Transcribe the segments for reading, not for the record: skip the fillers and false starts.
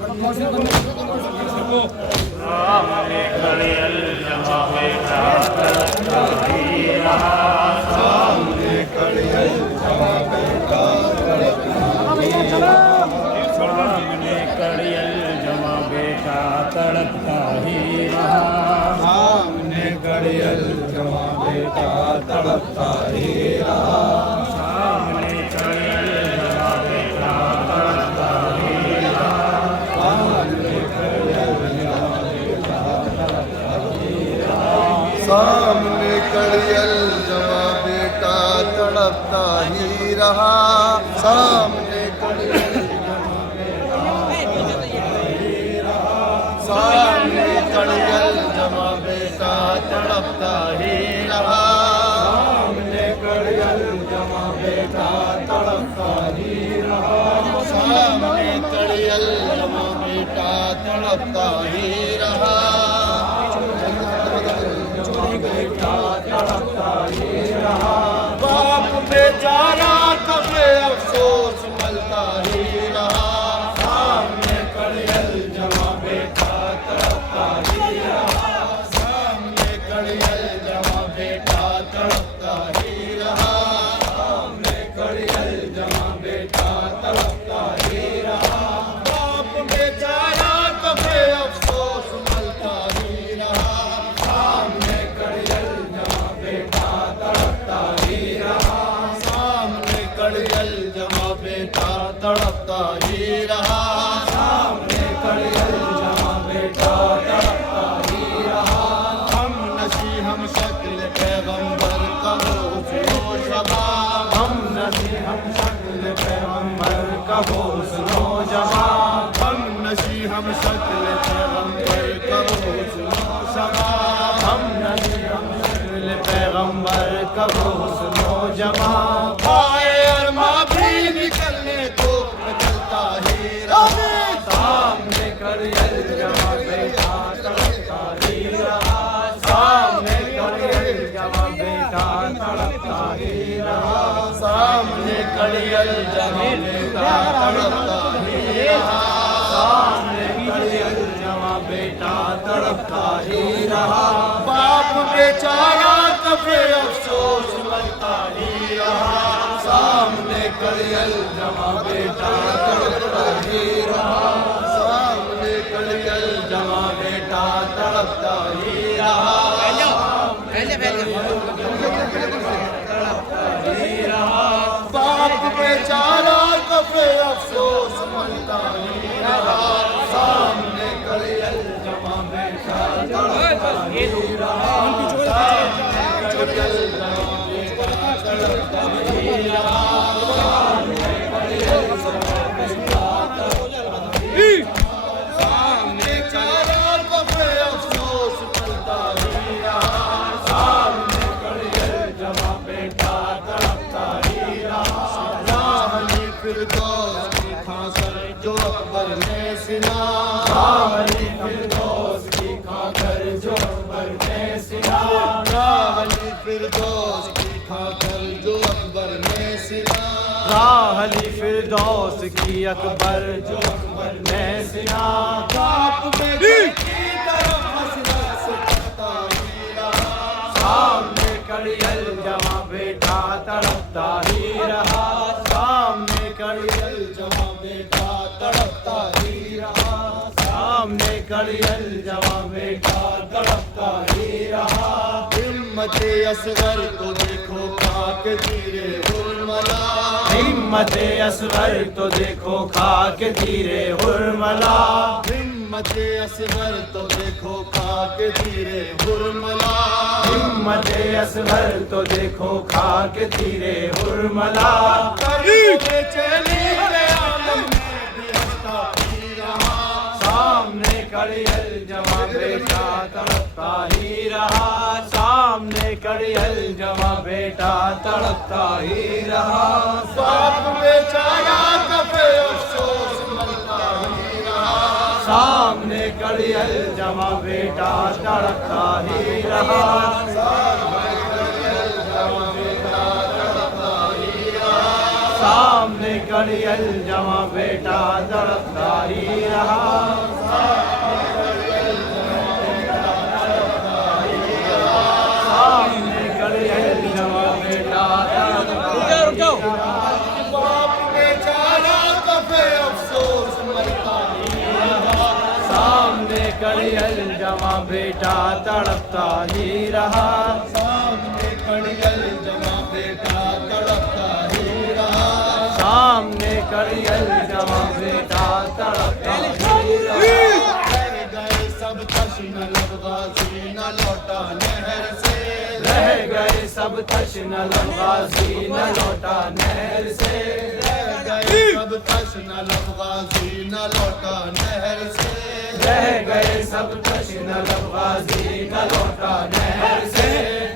सामने कड़ियल जमा बेटा तड़पता ही रहा, सामने कड़ियल जमा बेटा तड़पता ही रहा, सामने कड़ियल जमा बेटा तड़पता ही रहा, सामने कड़ियल जमा बेटा तड़पता ही रहा, सामने कड़ियल जमा बेटा तड़पता ही रहा, सामने कड़ियल जमा बेटा तड़पता ही रहा, सामने कड़ियल जमा बेटा तड़पता ही रहा, सामने कड़ियल सामने कड़ियल जमा बेटा तड़पता ही रहा, सामने कड़ियल जमा बेटा तड़पता ही रहा, सामने कड़ियल जमा बेटा तड़पता ही रहा, बेटा तड़पता ही रहा, बाप बेचारा कभी अफसोस मलता ही रहा, सामने कड़ियल जमा बेटा तड़पता ही रहा, सामने कड़ियल जमा बेटा तड़पता ही रहा, सामने कड़ियल जमा बेटा तड़पता ही रहा, बाप बेचारा कभी अफसोस मलता ही रहा, सामने कड़ियल जमा बेटा तड़पता ही रहा, सामने कड़ियल जमा बेटा तड़पता ही रहा, सामने कड़ियल जमा बेटा तड़पता ही रहा, हम नशी हम शक्ल पैगंबर का हो सुनो शबाब, हम नशी हम शक्ल पैगंबर का हो सुनो जवाब, हम नशी हम शक्ल पैगंबर का हो सुनो शबाब, हम नशी हम शक्ल पैगंबर का हो सुनो जवाब, आए अरमा भी निकलने को निकलता ही रहा, सामने कड़ियल जमा बेटा तड़पता ही रहा, सामने कड़ियल जमा बेटा तड़पता ही रहा, सामने कड़ियल जमा बेटा तड़पता ही रहा, सामने कड़ियल जमा बेटा तड़पता ही रहा, बाप बेचारा कभी अफसोस मलता ही रहा, सामने कड़ियल जमा बेटा तड़पता ही रहा, सामने कड़ियल जमा बेटा तड़पता ही रहा, बाप बेचारा कभी अफसोस मलता ही रहा, सामने कड़ियल जमा बेटा तड़पता ही रहा, सामने कड़ियल जमा बेटा तड़पता ही रहा, सामने कड़ियल जमा बेटा तड़पता ही रहा, सामने चारा कभी अफसोस मलता ही रहा, सामने कड़ियल जमा बेटा तड़पता ही रहा, राहली फिरदौस की खाकर जो अकबर ने सिना, राहली फिरदौस की खाकर जो अकबर ने सिना, राहली फिरदौस की खाकर जो अकबर ने सिना, राहली फिरदौस की अकबर जो अकबर ने सिना, बाप बेटे की तरफ हंसना सकता ही रहा, सामने कड़ियल जमा बेटा तड़पता ही रहा, सामने कड़ियल जमा बेटा तड़पता ही रहा, सामने कड़ियल जमा बेटा तड़पता ही रहा, हिम्मते असगर तो देखो खाक धीरे हुरमला, हिम्मते असगर तो देखो खाक धीरे हुरमला, हिम्मते असगर तो देखो खाक धीरे हुरमला, हिम्मते असगर तो देखो खाक धीरे हुरमला, बेचैनी के आलम में भी हंसता ही रहा, सामने कड़ियल जमा बेटा तड़पता ही रहा, सामने कड़ियल जमा बेटा तड़पता ही रहा, बाप बेचारा कभी अफसोस मलता ही रहा, सामने कड़ियल जमा बेटा तड़पता ही रहा, सामने कड़ियल जमा बेटा तड़पता ही रहा, सामने कड़ियल जमा बेटा तड़पता ही रहा। सामने कड़ियल जमा बेटा बाप बेचारा कफे अफसोस मरता ही रहा। सामने कड़ियल जमा बेटा तड़पता ही रहा। सामने कड़ियल जमा बेटा तड़पता ही रहा। सामने कड़ियल जमा बेटा तड़पता ही रहा। रह गए सब तश्न लब गाजी न लौटा नहर से। रह गए सब तश्न लब गाजी न लौटा नहर से। रह गए सब तश्न लब गाजी न लौटा नहर से। रह गए सब तश्न लब गाजी न लौटा नहर से।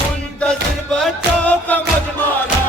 मुंतज़िर बच्चों का मजमाना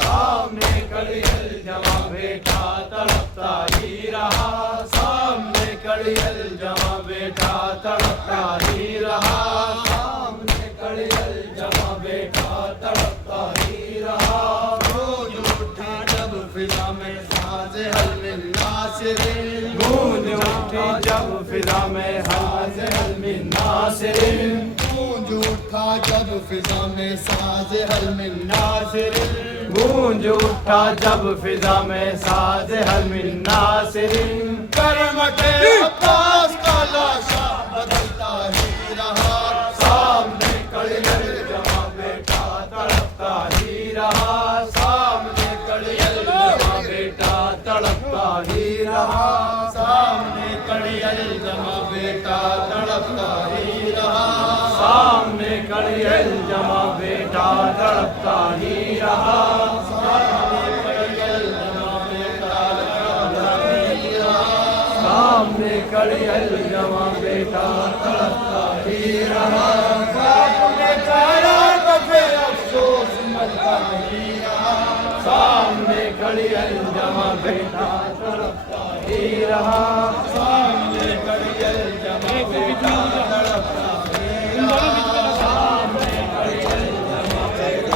सामने कड़ियल जमा बेटा तड़पता ही रहा। सामने कड़ियल जमा बेटा तड़पता ही रहा। सामने कड़ियल जमा बेटा तड़पता ही रहा। रोज उठी जब फिजा में साज़े हल मिन नासिरिन। गूंज उठी जब फिजा में साज़े हल मिन नासिरिन। गूंज उठा जब फिजा में साज़े हल मिन नासिरिन। गूंज उठा जब फिजा में साज़े हल मिन नासिरिन। करमटे अब्बास का लाशा बदलता ही रहा। सामने कड़ियल जमा बेटा तड़पता ही रहा। सामने कड़ियल जमा बेटा तड़पता ही रहा। सामने कड़ियल जमा बेटा तड़पता ही रहा। सामने कड़ियल जमा बेटा तड़पता ही रहा। सामने कड़ियल जमा बेटा तड़पता ही रहा। सामने कड़ियल जमा बेटा तड़पता ही रहा। बाप बेचारा कफे अफसोस मरता ही रहा। सामने कड़ियल जमा बेटा तड़पता ही रहा। सामने कड़ियल जमा बेटा तड़पता ही रहा। सामने कड़ियल जमा बेटा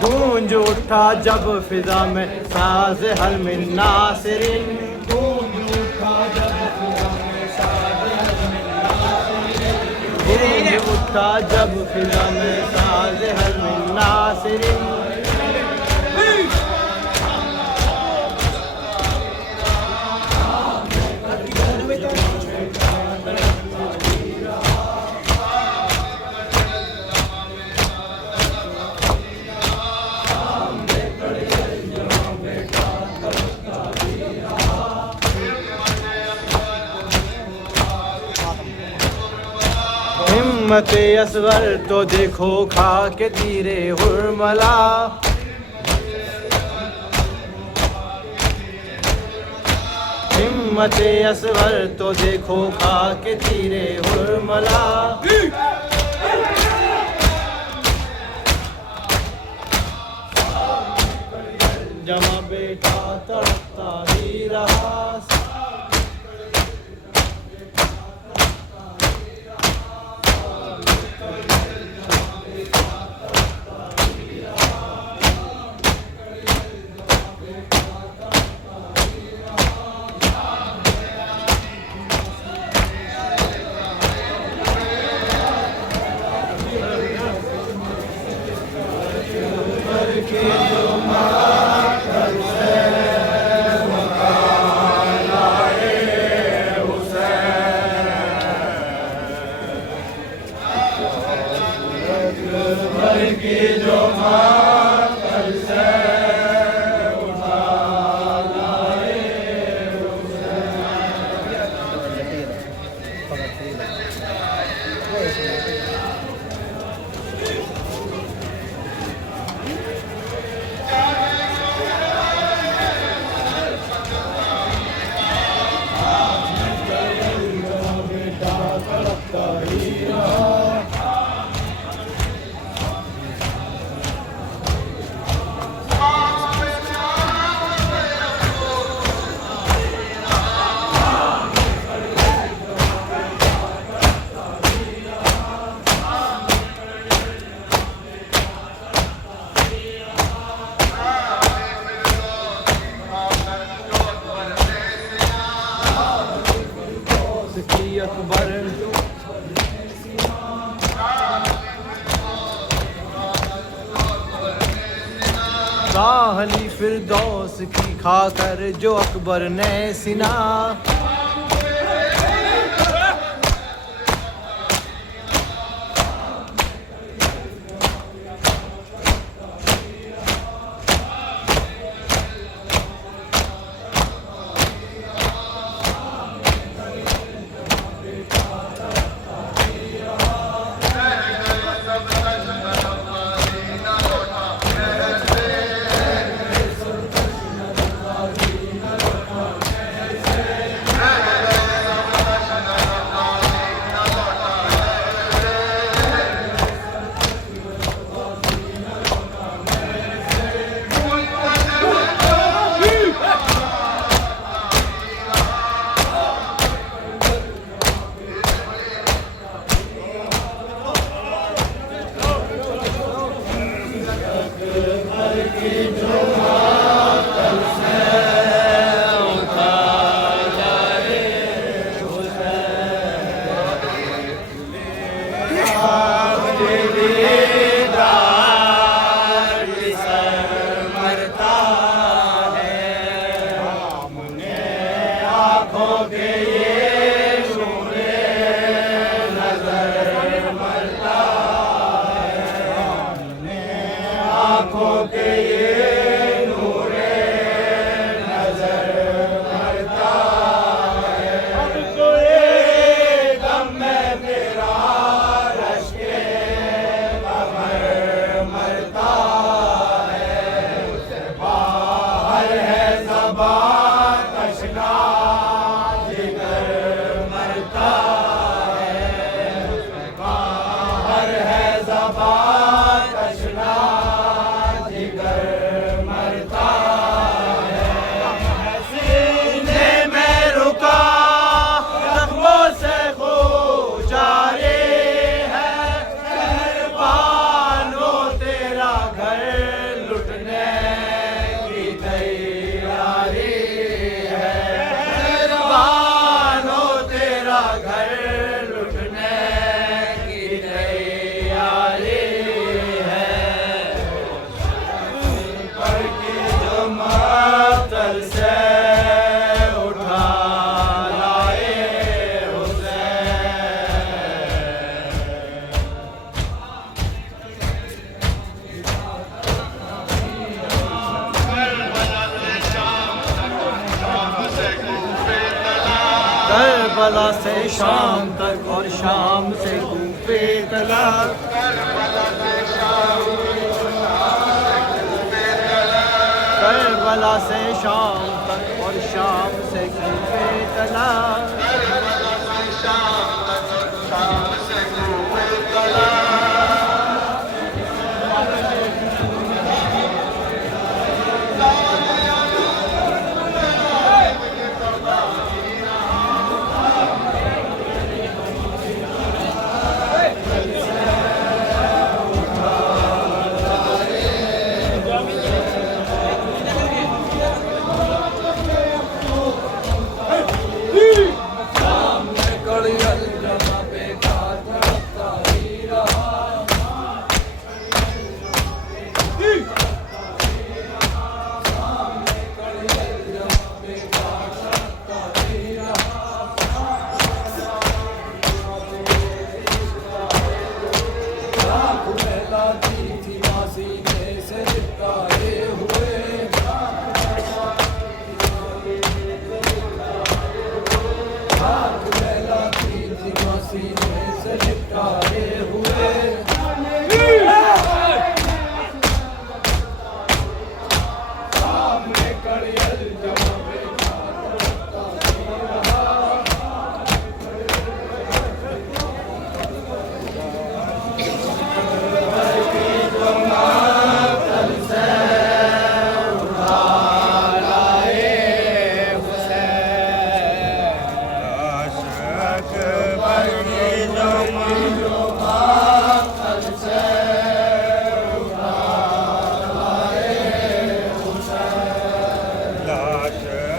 गूंज उठा जब फिजा में साज़े हल मिन नासिरिन। गूंज उठा जब फिजा में साज़े हल मिन नासिरिन। गूंज उठा जब फिजा में साज़े हल मिन नासिरिन। हिम्मत असवर तो देखो खा के तीरे हुरमला। हिम्मत असवर तो देखो खा के तीरे हुरमला। जमा बेटा तड़पता ही रहा। काहली फिरदौस की खाकर जो अकबर ने सिना। करबला से शाम तक और शाम से कूफे तला। करबला से शाम तक और शाम से कूफे तला।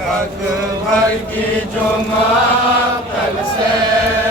अकबर की जो मातल से